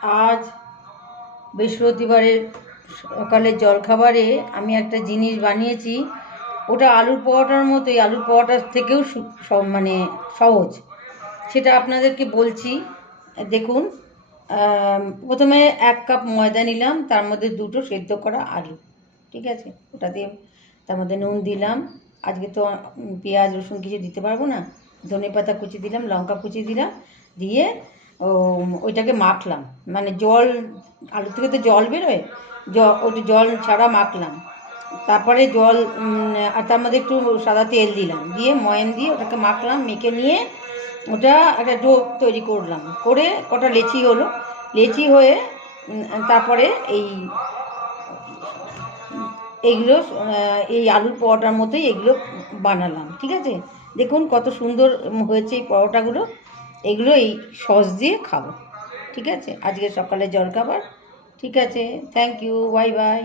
আজ বৃহস্পতিবারের সকালের জলখাবারে আমি একটা জিনিস বানিয়েছি, ওটা আলুর পরোটার মতোই, আলুর পরোটার থেকেও মানে সহজ। সেটা আপনাদেরকে বলছি, দেখুন। প্রথমে 1 কাপ ময়দা নিলাম, তার মধ্যে 2টো সেদ্ধ করা আলু, ঠিক আছে, ওটা দিয়ে তার মধ্যে নুন দিলাম। আজকে তো পেঁয়াজ রসুন কিছু দিতে পারবো না, ধনেপাতা কুচি দিলাম, লঙ্কা কুচি দিলাম, দিয়ে ওইটাকে মাখলাম। মানে জল, আলু থেকে তো জল বেরোয়, ওটা জল ছাড়া মাখলাম। তারপরে জল আর তার মধ্যে একটু সাদা তেল দিলাম, দিয়ে ময়ান দিয়ে ওটাকে মাখলাম। মেখে নিয়ে ওটা একটা ডো তৈরি করলাম, করে ওটা লেচি হলো। লেচি হয়ে তারপরে এইগুলো এই আলুর পরোটার মতোই এগুলো বানালাম, ঠিক আছে। দেখুন কত সুন্দর হয়েছে এই পরোটাগুলো। এগুলো এই সস দিয়ে খাবো, ঠিক আছে, আজকে সকালে জলখাবার। ঠিক আছে, থ্যাংক ইউ, বাই বাই।